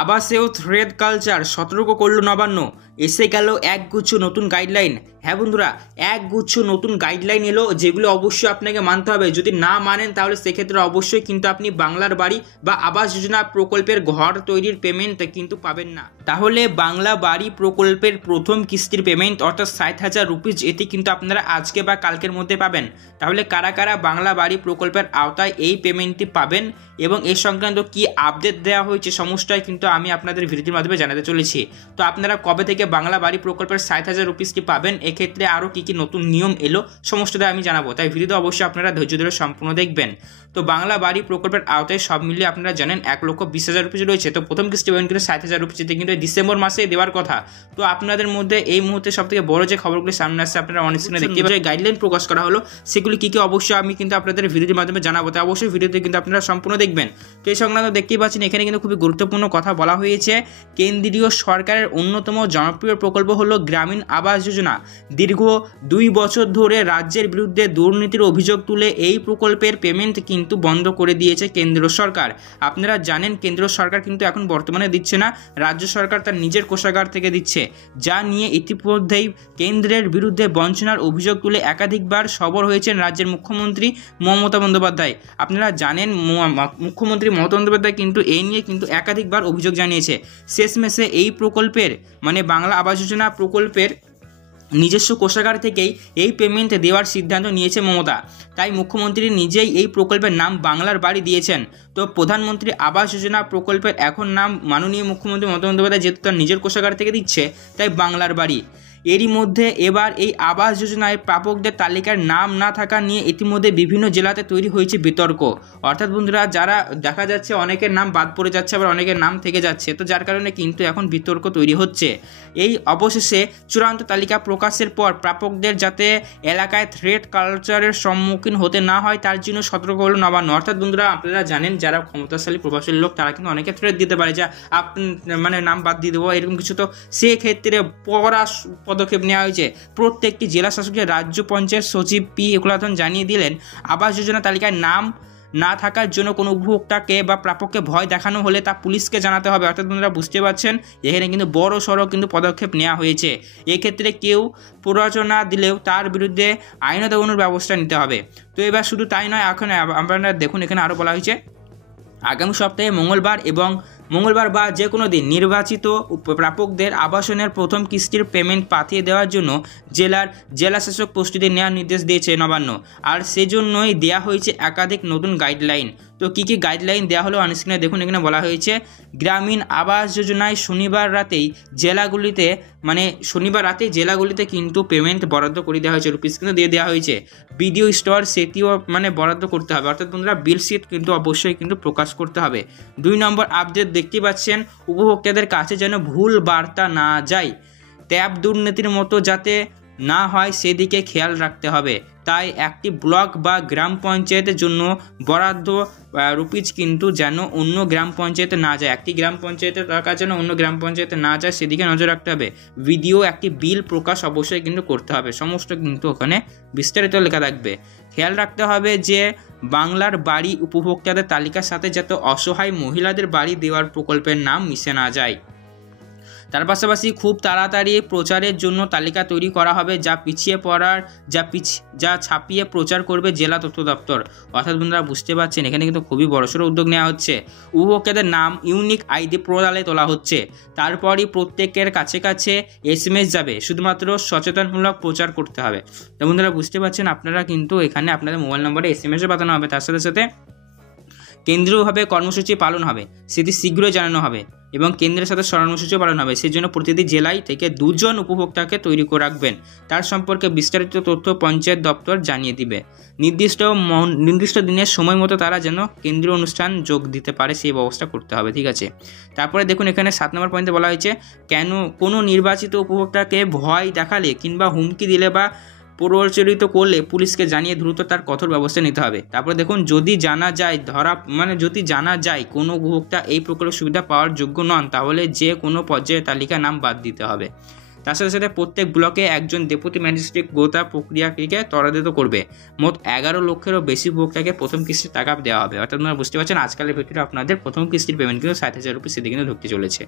আবাসেও thread culture সতর্ক করল নবান্ন। এসে গেল একগুচ্ছ নতুন গাইডলাইন। হ্যাঁ বন্ধুরা, একগুচ্ছ নতুন গাইডলাইন এলো, যেগুলো অবশ্যই আপনাকে মানতে হবে। যদি না মানেন তাহলে সেক্ষেত্রে অবশ্যই কিন্তু আপনি বাংলার বাড়ি বা আবাস যোজনা প্রকল্পের ঘর তৈরির পেমেন্ট কিন্তু পাবেন না। তাহলে বাংলা বাড়ি প্রকল্পের প্রথম কিস্তির পেমেন্ট অর্থাৎ 60,000 রুপিজ এটি কিন্তু আপনারা আজকে বা কালকের মধ্যে পাবেন। তাহলে কারা কারা বাংলা বাড়ি প্রকল্পের আওতায় এই পেমেন্টটি পাবেন এবং এ সংক্রান্ত কি আপডেট দেওয়া হয়েছে সমস্তটাই কিন্তু আমি আপনাদের ভিডিওর মাধ্যমে জানাতে চলেছি। তো আপনারা কবে থেকে বাংলা বাড়ি প্রকল্পের 60,000 রুপিসটি পাবেন, এক্ষেত্রে আরও কী কী নতুন নিয়ম এলো সমস্তটা আমি জানাবো, তাই ভিডিওতে অবশ্যই আপনারা ধৈর্য ধরে সম্পূর্ণ দেখবেন। তো বাংলা বাড়ি প্রকল্পের আওতায় সব মিলিয়ে আপনারা জানেন 1,20,000 রুপিস রয়েছে। তো প্রথম কিস্তি পেমেন্ট কিন্তু 60,000 রুপিস, যেটি কিন্তু ডিসেম্বর মাসে দেওয়ার কথা। তো আপনাদের মধ্যে এই মুহূর্তে সবথেকে বড় যে খবরগুলি সামনে আসছে আপনারা অন স্ক্রিনে দেখতে পাচ্ছেন, গাইডলাইন প্রকাশ করা হলো, সেগুলি কী কী অবশ্যই আমি কিন্তু আপনাদের ভিডিওর মাধ্যমে জানাবো, তাই অবশ্যই ভিডিওতে কিন্তু আপনারা সম্পূর্ণ দেখবেন। তো এই সংক্রান্ত দেখতেই পাচ্ছেন এখানে কিন্তু খুবই গুরুত্বপূর্ণ কথা বলা হয়েছে। কেন্দ্রীয় সরকারের অন্যতম জনপ্রিয় প্রকল্প হলো গ্রামীণ আবাস যোজনা। দীর্ঘ 2 বছর ধরে রাজ্যের বিরুদ্ধে দুর্নীতির অভিযোগ তুলে এই প্রকল্পের পেমেন্ট কিন্তু বন্ধ করে দিয়েছে কেন্দ্র সরকার। আপনারা জানেন কেন্দ্র সরকার কিন্তু এখন বর্তমানে দিচ্ছে না, রাজ্য সরকার তার নিজের কোষাগার থেকে দিচ্ছে, যা নিয়ে ইতিমধ্যেই কেন্দ্রের বিরুদ্ধে বঞ্চনার অভিযোগ তুলে একাধিকবার সরব হয়েছেন রাজ্যের মুখ্যমন্ত্রী মমতা বন্দ্যোপাধ্যায়। আপনারা জানেন মুখ্যমন্ত্রী মমতা বন্দ্যোপাধ্যায় কিন্তু এই নিয়ে কিন্তু একাধিকবার অভিযোগ জানিয়েছে। শেষমেশে এই প্রকল্পের মানে বাংলা আবাস যোজনা প্রকল্পের নিজস্ব কোষাগার থেকেই এই পেমেন্ট দেওয়ার সিদ্ধান্ত নিয়েছে মমতা। তাই মুখ্যমন্ত্রী নিজেই এই প্রকল্পের নাম বাংলার বাড়ি দিয়েছেন। তো প্রধানমন্ত্রী আবাস যোজনা প্রকল্পের এখন নাম মাননীয় মুখ্যমন্ত্রী মমতা বন্দ্যোপাধ্যায় যেহেতু তার নিজের কোষাগার থেকে দিচ্ছে, তাই বাংলার বাড়ি। এরই মধ্যে এবার এই আবাস যোজনায় প্রাপকদের তালিকার নাম না থাকা নিয়ে ইতিমধ্যে বিভিন্ন জেলাতে তৈরি হয়েছে বিতর্ক। অর্থাৎ বন্ধুরা, যারা দেখা যাচ্ছে অনেকের নাম বাদ পড়ে যাচ্ছে, আবার অনেকের নাম থেকে যাচ্ছে, তো যার কারণে কিন্তু এখন বিতর্ক তৈরি হচ্ছে। এই অবশেষে চূড়ান্ত তালিকা প্রকাশের পর প্রাপকদের যাতে এলাকায় থ্রেড কালচারের সম্মুখীন হতে না হয় তার জন্য সতর্ক হলো নবান্ন। অর্থাৎ বন্ধুরা, আপনারা জানেন যারা ক্ষমতাশালী প্রভাবশালী লোক তারা কিন্তু অনেকে থ্রেড দিতে পারে যে মানে নাম বাদ দিয়ে দেবো এরকম কিছু। তো সেক্ষেত্রে পদক্ষেপ নেওয়া হয়েছে। প্রত্যেকটি জেলা শাসককে রাজ্য পঞ্চায়েত সচিব পি একলাথন জানিয়ে দিলেন, আবাস যোজনা তালিকায় নাম না থাকার জন্য কোনো উপভোক্তাকে বা প্রাপককে ভয় দেখানো হলে তা পুলিশকে জানাতে হবে। অর্থাৎ বন্ধুরা বুঝতে পারছেন এখানে কিন্তু বড় সড়ো কিন্তু পদক্ষেপ নেওয়া হয়েছে। এক্ষেত্রে কেউ প্ররোচনা দিলেও তার বিরুদ্ধে আইনত কোনো ব্যবস্থা নিতে হবে। তো এবার শুধু তাই নয়, এখন আপনারা দেখুন এখানে আরও বলা হয়েছে আগামী সপ্তাহে মঙ্গলবার বা যে কোনো দিন নির্বাচিত প্রাপকদের আবাসনের প্রথম কিস্তির পেমেন্ট পাঠিয়ে দেওয়ার জন্য জেলাশাসক প্রস্তুতি নেওয়ার নির্দেশ দিয়েছে নবান্ন। আর সেজন্যই দেওয়া হয়েছে একাধিক নতুন গাইডলাইন। তো কী কী গাইডলাইন দেওয়া হলো অনস্ক্রিনে দেখুন। এখানে বলা হয়েছে গ্রামীণ আবাস যোজনায় শনিবার রাতেই জেলাগুলিতে কিন্তু পেমেন্ট বরাদ্দ করে দেওয়া হয়েছে, রুপিস কিন্তু দিয়ে দেওয়া হয়েছে। বিডিও স্টোর সেটিও বরাদ্দ করতে হবে। অর্থাৎ বন্ধুরা বিল শিট কিন্তু অবশ্যই কিন্তু প্রকাশ করতে হবে। 2 নম্বর আপডেট দেখতে পাচ্ছেন, উপভোক্তাদের কাছে যেন ভুল বার্তা না যায়, ট্যাব দুর্নীতির মতো যাতে না হয় সেদিকে খেয়াল রাখতে হবে। তাই একটি ব্লক বা গ্রাম পঞ্চায়েতের জন্য বরাদ্দ রুপিজ কিন্তু যেন অন্য গ্রাম পঞ্চায়েতে না যায়, একটি গ্রাম পঞ্চায়েতের টাকা যেন অন্য গ্রাম পঞ্চায়েতে না যায় সেদিকে নজর রাখতে হবে। ভিডিও একটি বিল প্রকাশ অবশ্যই কিন্তু করতে হবে, সমস্ত কিন্তু ওখানে বিস্তারিত লেখা থাকবে। খেয়াল রাখতে হবে যে বাংলার বাড়ি উপভোক্তাদের তালিকার সাথে যাতে অসহায় মহিলাদের বাড়ি দেওয়ার প্রকল্পের নাম মিশে না যায়। তার পাশাপাশি খুব তাড়াতাড়ি প্রচারের জন্য তালিকা তৈরি করা হবে, যা ছাপিয়ে প্রচার করবে জেলা তথ্য দপ্তর। অর্থাৎ বন্ধুরা বুঝতে পারছেন এখানে কিন্তু খুবই বড়সড় উদ্যোগ নেওয়া হচ্ছে। উপভোক্তাদের নাম ইউনিক আইডি পোর্টালে তোলা হচ্ছে, তারপরই প্রত্যেকের কাছে SMS যাবে, শুধুমাত্র সচেতনমূলক প্রচার করতে হবে। তো বন্ধুরা বুঝতে পারছেন আপনারা কিন্তু এখানে আপনাদের মোবাইল নম্বরে SMS পাঠানো হবে, তার সাথে সাথে কেন্দ্রীয়ভাবে কর্মসূচি পালন হবে সেটি শীঘ্রই জানানো হবে এবং কেন্দ্রের সাথে কর্মসূচিও পালন হবে। সেই জন্য প্রতিটি জেলায় থেকে 2 জন উপভোক্তাকে তৈরি করে রাখবেন, তার সম্পর্কে বিস্তারিত তথ্য পঞ্চায়েত দপ্তর জানিয়ে দিবে। নির্দিষ্ট দিনের সময় মতো তারা যেন কেন্দ্রীয় অনুষ্ঠান যোগ দিতে পারে সেই ব্যবস্থা করতে হবে, ঠিক আছে। তারপরে দেখুন এখানে 7 নম্বর পয়েন্টে বলা হয়েছে, কোনো নির্বাচিত উপভোক্তাকে ভয় দেখালে কিংবা হুমকি দিলে বা প্ররোচিত করলে পুলিশকে জানিয়ে দ্রুত তার কঠোর ব্যবস্থা নিতে হবে। তারপরে দেখুন যদি জানা যায় কোনো উপভোক্তা এই প্রকল্পের সুবিধা পাওয়ার যোগ্য নন তাহলে যে কোনো পর্যায়ে তালিকা নাম বাদ দিতে হবে। তার সাথে সাথে প্রত্যেক ব্লকে একজন ডেপুটি ম্যাজিস্ট্রেট গোটা প্রক্রিয়াটিকে ত্বরান্বিত করবে। মোট 11 লক্ষেরও বেশি উপভোক্তাকে প্রথম কিস্তির টাকা দেওয়া হবে। অর্থাৎ আপনারা বুঝতে পারছেন আজকালের ভিতরে আপনাদের প্রথম কিস্তির পেমেন্ট কিন্তু 60,000 রুপি সেদিকে ঢুকতে চলেছে।